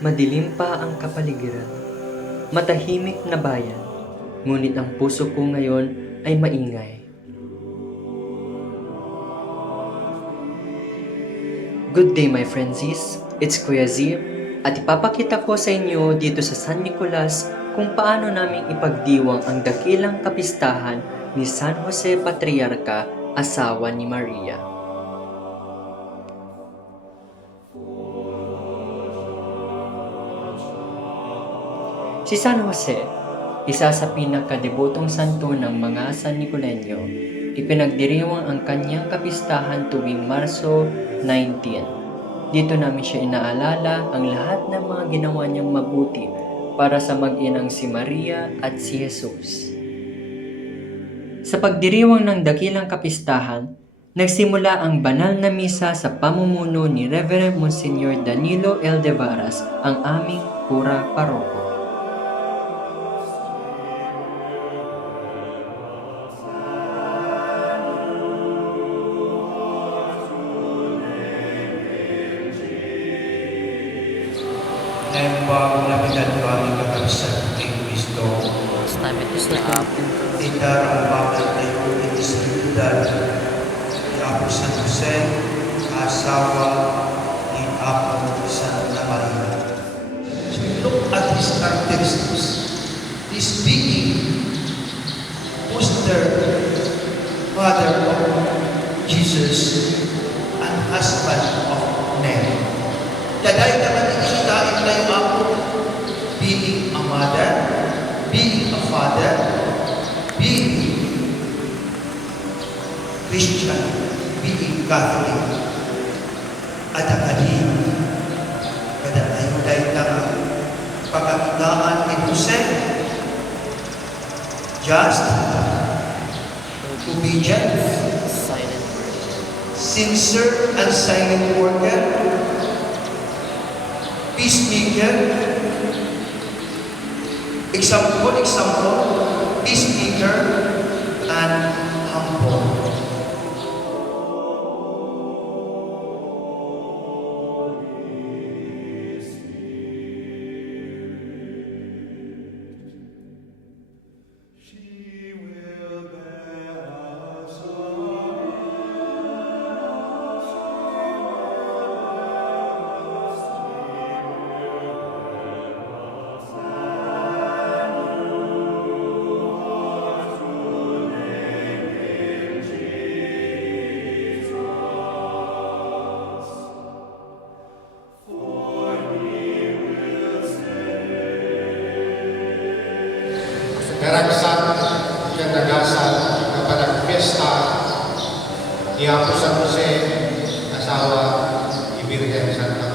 Madilim pa ang kapaligiran, matahimik na bayan, ngunit ang puso ko ngayon ay maingay. Good day my friendsies, it's Kuya Z at ipapakita ko sa inyo dito sa San Nicolas kung paano naming ipagdiwang ang dakilang kapistahan ni San Jose Patriarca, asawa ni Maria. Si San Jose, isa sa pinakadebotong santo ng mga San Nicoleño, ipinagdiriwang ang kanyang kapistahan tuwing Marso 19. Dito namin siya inaalala ang lahat ng mga ginawa niyang mabuti para sa mag-inang si Maria at si Jesus. Sa pagdiriwang ng dakilang kapistahan, nagsimula ang banal na misa sa pamumuno ni Reverend Monsignor Danilo L. De Varas, ang aming kura paroko. Ngayon ba nabitan ko aming kakabisan kay Kristo? Itar ang bakit tayo ng Espirital ni Apo San Jose, asawa ni Apo Santa Maria. So look at his characteristics. This being was the father of Jesus and husband of Mary. Dadai naman ikitain tayo ako being a mother, being a father, being Christian, being Catholic, at akali. Kada tayo dahil ng pagkakitaan ni Jose, just, obedient, sincere and silent worker, peacemaker, example, peacemaker, and humble. Karagsak yang nagasal kepada pesta di Apo San Jose, asawa ni Virgen Santa